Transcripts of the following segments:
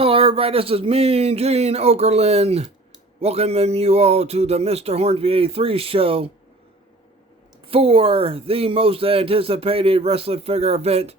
Hello everybody, this is Mean Gene Okerlund, welcoming you all to the Mr. Hornsby 83 show for the most anticipated wrestling figure event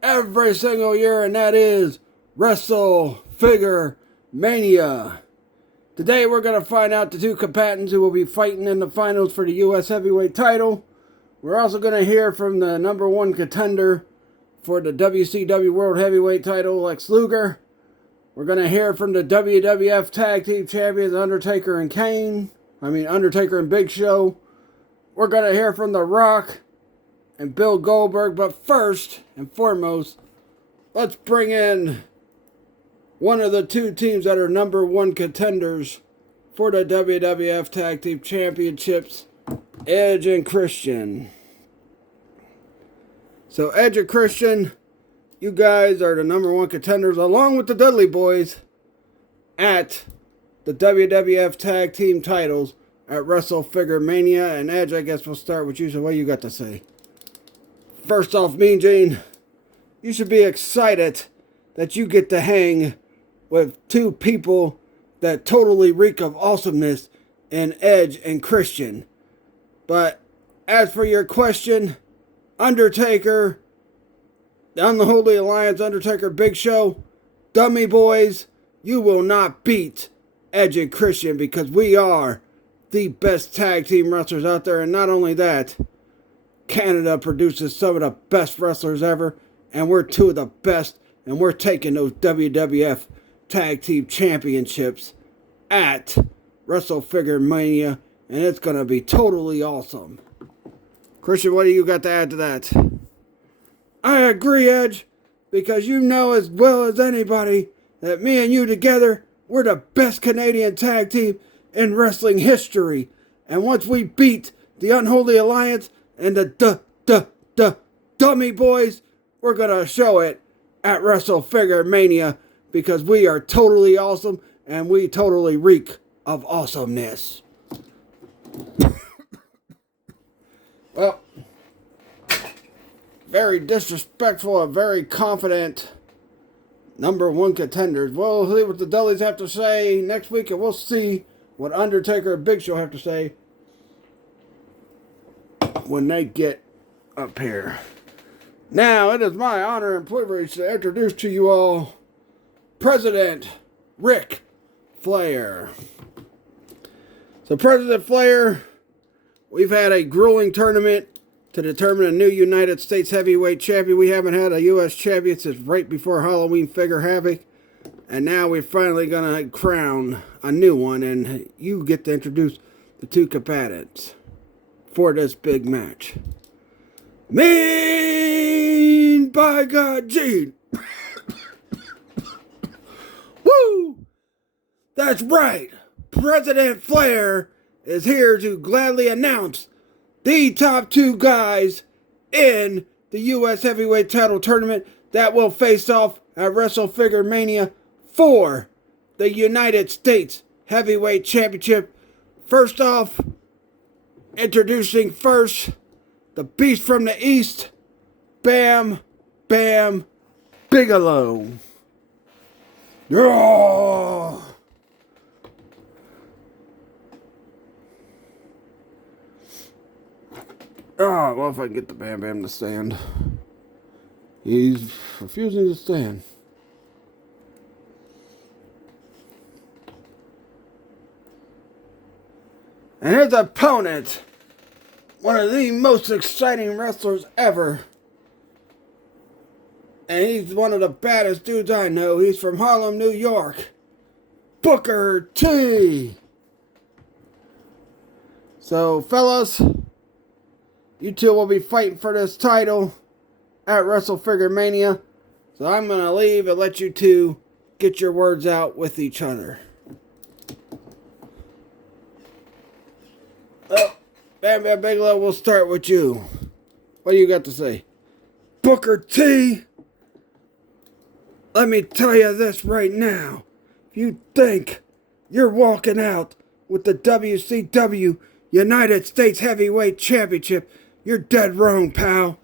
every single year, and that is Wrestle Figure Mania. Today we're going to find out the two combatants who will be fighting in the finals for the U.S. Heavyweight title. We're also going to hear from the number one contender for the WCW World Heavyweight title, Lex Luger. We're going to hear from the WWF Tag Team Champions, Undertaker and Big Show. We're going to hear from The Rock and Bill Goldberg. But first and foremost, let's bring in one of the two teams that are number one contenders for the WWF Tag Team Championships, Edge and Christian. So Edge and Christian, you guys are the number one contenders, along with the Dudley Boys, at the WWF Tag Team titles at Wrestle Figure Mania. And Edge, I guess we'll start with you. So what you got to say? First off, Mean Gene, you should be excited that you get to hang with two people that totally reek of awesomeness in Edge and Christian. But as for your question, Undertaker, the Unholy Alliance, Undertaker, Big Show, dummy boys, you will not beat Edge and Christian, because we are the best tag team wrestlers out there. And not only that, Canada produces some of the best wrestlers ever, and we're two of the best, and we're taking those WWF Tag Team Championships at Wrestle Figure Mania, and it's going to be totally awesome. Christian, what do you got to add to that? I agree, Edge, because you know as well as anybody that me and you together, we're the best Canadian tag team in wrestling history. And once we beat the Unholy Alliance and the Dummy Boys, we're going to show it at Wrestle Figure Mania, because we are totally awesome and we totally reek of awesomeness. Well, very disrespectful and very confident number one contenders. We'll see what the Dudleys have to say next week, and we'll see what Undertaker and Big Show have to say when they get up here. Now, it is my honor and privilege to introduce to you all President Ric Flair. So, President Flair, we've had a grueling tournament to determine a new United States Heavyweight Champion. We haven't had a U.S. Champion since right before Halloween Figure Havoc. And now we're finally going to crown a new one. And you get to introduce the two combatants for this big match. Mean by God, Gene. Woo! That's right. President Flair is here to gladly announce the top two guys in the U.S. Heavyweight title tournament that will face off at Wrestle Figure Mania for the United States Heavyweight Championship. First off, introducing first, the Beast from the East, Bam Bam Bigelow. Oh! Oh, well, if I can get the Bam Bam to stand. He's refusing to stand. And his opponent, one of the most exciting wrestlers ever. And he's one of the baddest dudes I know. He's from Harlem, New York. Booker T. So, fellas, you two will be fighting for this title at Wrestle Figure Mania. So I'm going to leave and let you two get your words out with each other. Well, Bam Bam Bigelow, we'll start with you. What do you got to say? Booker T, let me tell you this right now. If you think you're walking out with the WCW United States Heavyweight Championship, you're dead wrong, pal.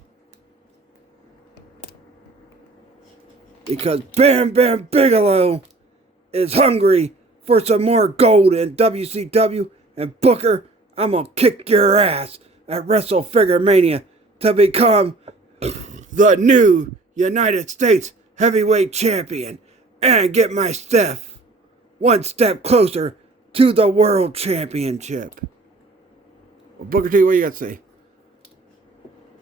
Because Bam Bam Bigelow is hungry for some more gold in WCW, and Booker, I'm gonna kick your ass at Wrestle Figure Mania to become the new United States Heavyweight Champion and get my step one step closer to the World Championship. Well, Booker T, what you got to say?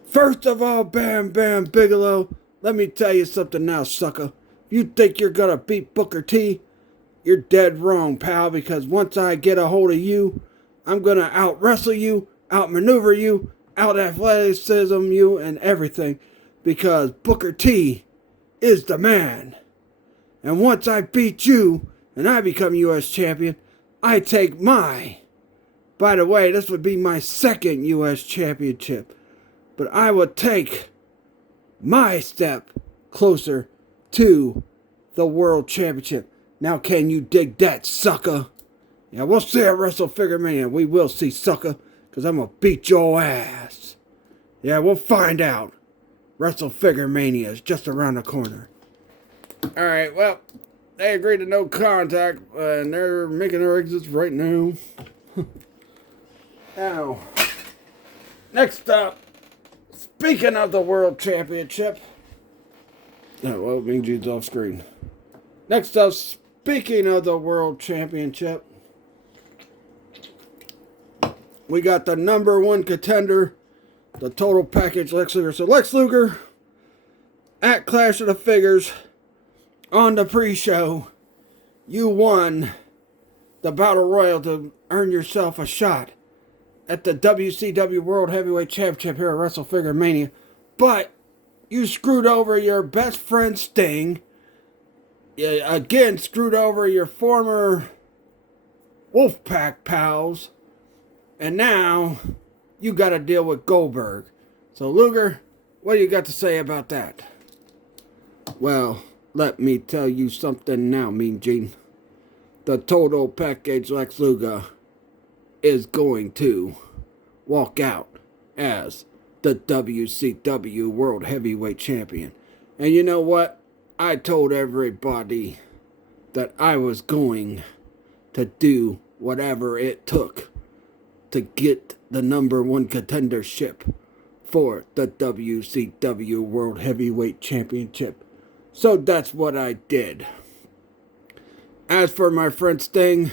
First of all, Bam Bam Bigelow, let me tell you something now, sucker. If you think you're gonna beat Booker T, you're dead wrong, pal, because once I get a hold of you, I'm gonna out-wrestle you, out-maneuver you, out-athleticism you, and everything, because Booker T is the man. And once I beat you, and I become U.S. champion, I take by the way, this would be my second U.S. championship, but I would take my step closer to the World Championship. Now can you dig that, sucker? Yeah, we'll see at Wrestle Figure Mania. We will see, sucker, because I'm going to beat your ass. Yeah, we'll find out. Wrestle Figure Mania is just around the corner. Alright, well, they agreed to no contact, and they're making their exits right now. Now, next up, speaking of the World Championship. Oh, well, Mean Gene's off screen. Next up, speaking of the World Championship, we got the number one contender, the total package Lex Luger. So Lex Luger, at Clash of the Figures, on the pre-show, you won the Battle Royal to earn yourself a shot at the WCW World Heavyweight Championship here at Wrestle Figure Mania. But you screwed over your best friend Sting. You again screwed over your former Wolfpack pals. And now you got to deal with Goldberg. So Luger, what do you got to say about that? Well, let me tell you something now, Mean Gene. The total package Lex Luger is going to walk out as the WCW World Heavyweight Champion. And you know what? I told everybody that I was going to do whatever it took to get the number one contendership for the WCW World Heavyweight Championship. So that's what I did. As for my friend Sting,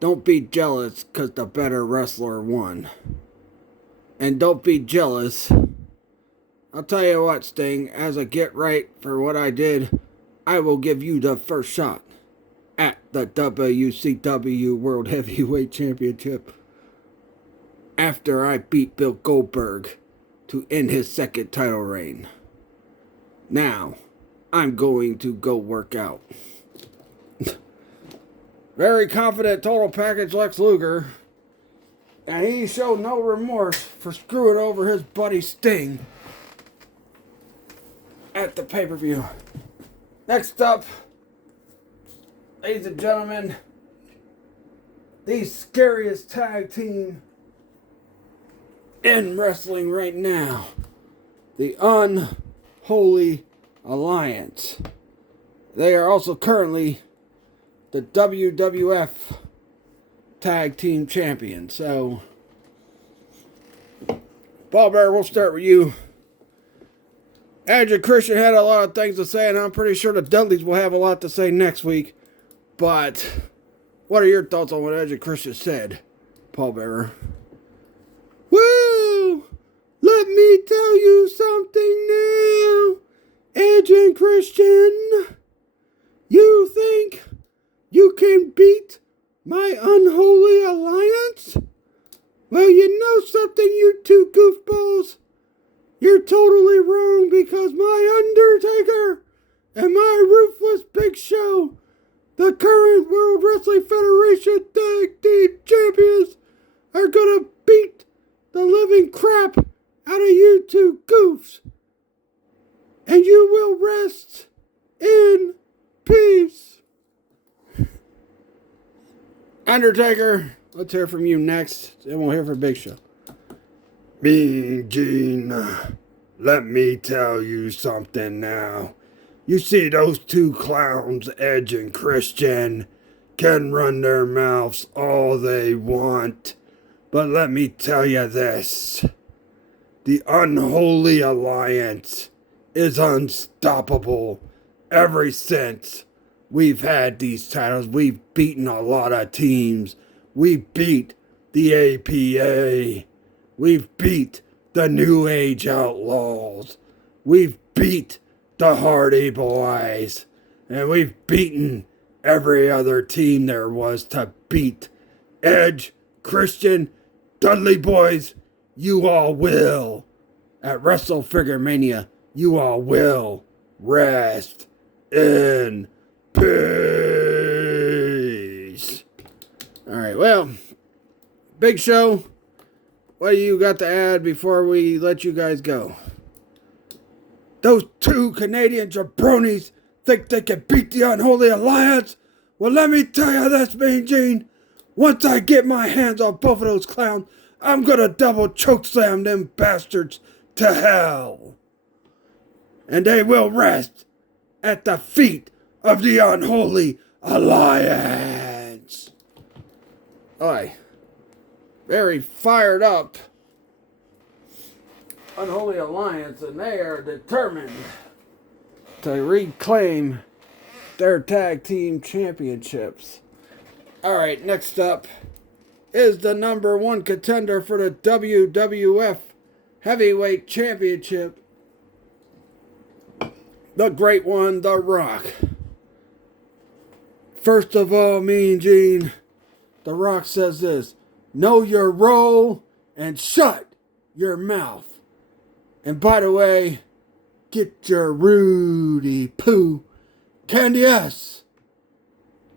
don't be jealous because the better wrestler won. And don't be jealous. I'll tell you what, Sting, as a get right for what I did, I will give you the first shot at the WCW World Heavyweight Championship after I beat Bill Goldberg to end his second title reign. Now, I'm going to go work out. Very confident total package Lex Luger. And he showed no remorse for screwing over his buddy Sting at the pay-per-view. Next up, ladies and gentlemen, the scariest tag team in wrestling right now. The Unholy Alliance. They are also currently the WWF Tag Team Champion. So, Paul Bearer, we'll start with you. Edge and Christian had a lot of things to say, and I'm pretty sure the Dudleys will have a lot to say next week. But, what are your thoughts on what Edge and Christian said, Paul Bearer? Well, let me tell you something now, Edge and Christian. You think you can beat my Unholy Alliance? Well, you know something, you two goofballs? You're totally wrong, because my Undertaker and my Ruthless Big Show, the current World Wrestling Federation Tag Team Champions, are gonna beat the living crap out of you two goofs. And you will rest in peace. Undertaker, let's hear from you next, and we'll hear from Big Show. Mean Gene, let me tell you something now. You see, those two clowns, Edge and Christian, can run their mouths all they want. But let me tell you this. The Unholy Alliance is unstoppable. Ever since we've had these titles, we've beaten a lot of teams. We beat the APA. We've beat the New Age Outlaws. We've beat the Hardy Boys. And we've beaten every other team there was to beat. Edge, Christian, Dudley Boys, you all will. At Wrestle Figure Mania, you all will rest in peace. Alright, well, big show. What do you got to add before we let you guys go? Those two Canadian jabronis think they can beat the Unholy Alliance? Well, let me tell you this, Mean Gene. Once I get my hands on both of those clowns, I'm gonna double chokeslam them bastards to hell. And they will rest at the feet of the Unholy Alliance. Aye. Very fired up Unholy Alliance, and they are determined to reclaim their tag team championships. Alright, next up is the number one contender for the WWF Heavyweight Championship. The great one, The Rock. First of all, Mean Gene, The Rock says this: know your role and shut your mouth. And by the way, get your Rudy Poo Candy ass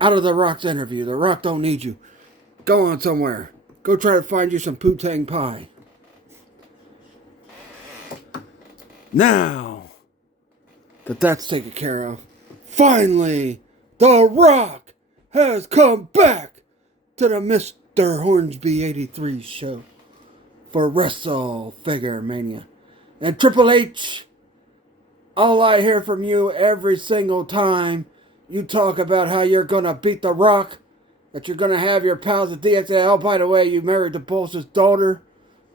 out of The Rock's interview. The Rock don't need you. Go on somewhere. Go try to find you some Poo-Tang pie. Now that that's taken care of, finally, The Rock has come back to the Mr. Hornsby 83 show for Wrestle Figure Mania. And Triple H, all I hear from you every single time you talk about how you're going to beat The Rock, that you're going to have your pals at DXL. Oh, by the way, you married the boss's daughter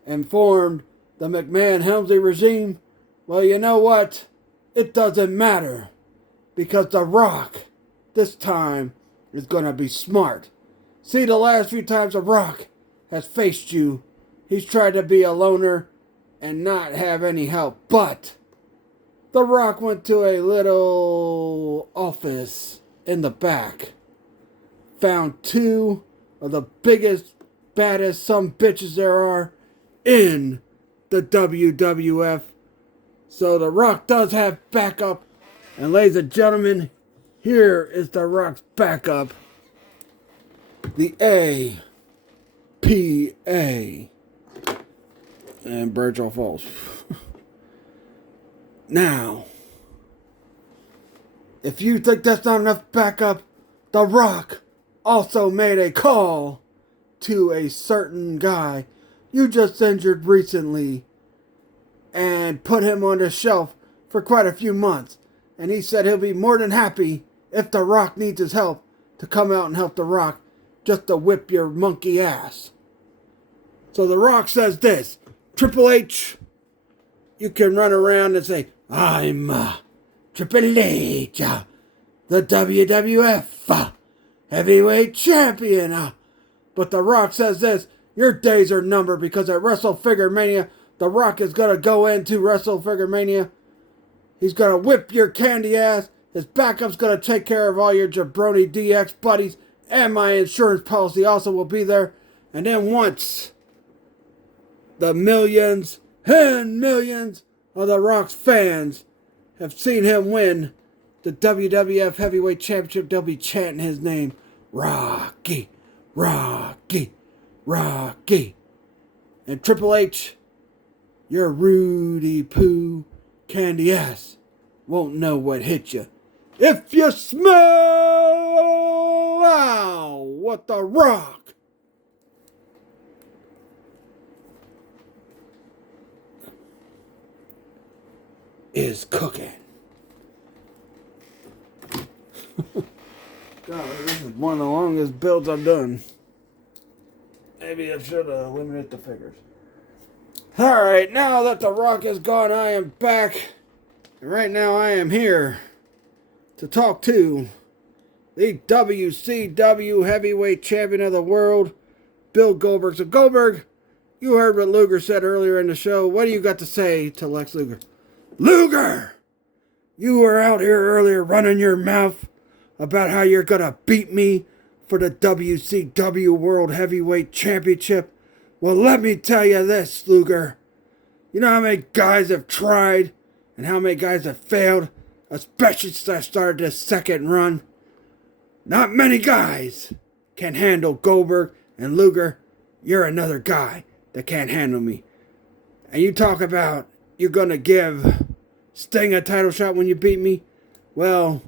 and formed the McMahon-Helmsley regime. Well, you know what? It doesn't matter, because The Rock, this time, is going to be smart. See, the last few times The Rock has faced you, he's tried to be a loner and not have any help. But The Rock went to a little office in the back, found two of the biggest, baddest some bitches there are in the WWF. So The Rock does have backup. And ladies and gentlemen, here is The Rock's backup. The APA. And Virgil Falls. Now, if you think that's not enough backup, The Rock also made a call to a certain guy you just injured recently and put him on the shelf for quite a few months. And he said he'll be more than happy if The Rock needs his help to come out and help The Rock just to whip your monkey ass. So The Rock says this: Triple H, you can run around and say, I'm Triple H, the WWF Heavyweight Champion. But The Rock says this: your days are numbered, because at Wrestle Figure Mania, The Rock is going to go into Wrestle Figure Mania. He's going to whip your candy ass. His backup's going to take care of all your jabroni DX buddies. And my insurance policy also will be there. And then once the millions and millions of The Rock's fans have seen him win the WWF Heavyweight Championship, they'll be chanting his name: Rocky, Rocky, Rocky. And Triple H, your Rudy Poo Candy ass won't know what hit you if you smell what The Rock is cooking. God, this is one of the longest builds I've done. Maybe I should have limited the figures. Alright, now that The Rock is gone, I am back. And right now I am here to talk to the WCW Heavyweight Champion of the World, Bill Goldberg. So Goldberg, you heard what Luger said earlier in the show. What do you got to say to Lex Luger? Luger! You were out here earlier running your mouth about how you're going to beat me for the WCW World Heavyweight Championship. Well, let me tell you this, Luger. You know how many guys have tried and how many guys have failed, especially since I started this second run? Not many guys can handle Goldberg, and Luger, you're another guy that can't handle me. And you talk about you're going to give Sting a title shot when you beat me? Well,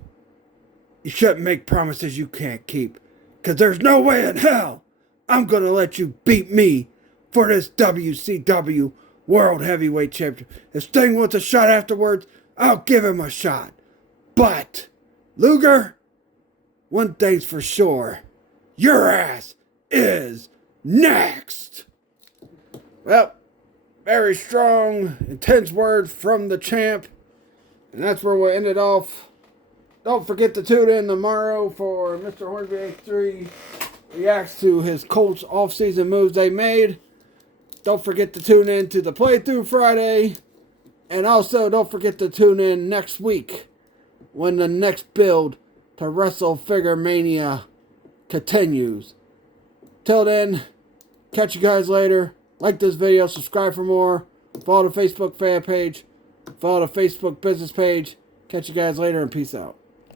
you shouldn't make promises you can't keep. Because there's no way in hell I'm going to let you beat me for this WCW World Heavyweight Championship. If Sting wants a shot afterwards, I'll give him a shot. But, Luger, one thing's for sure. Your ass is next. Well, very strong, intense words from the champ. And that's where we'll end it off. Don't forget to tune in tomorrow for Mr. Hornsby H3 reacts to his Colts off-season moves they made. Don't forget to tune in to the Playthrough Friday. And also don't forget to tune in next week when the next build to Wrestle Figure Mania continues. Till then, catch you guys later. Like this video, subscribe for more. Follow the Facebook fan page. Follow the Facebook business page. Catch you guys later and peace out.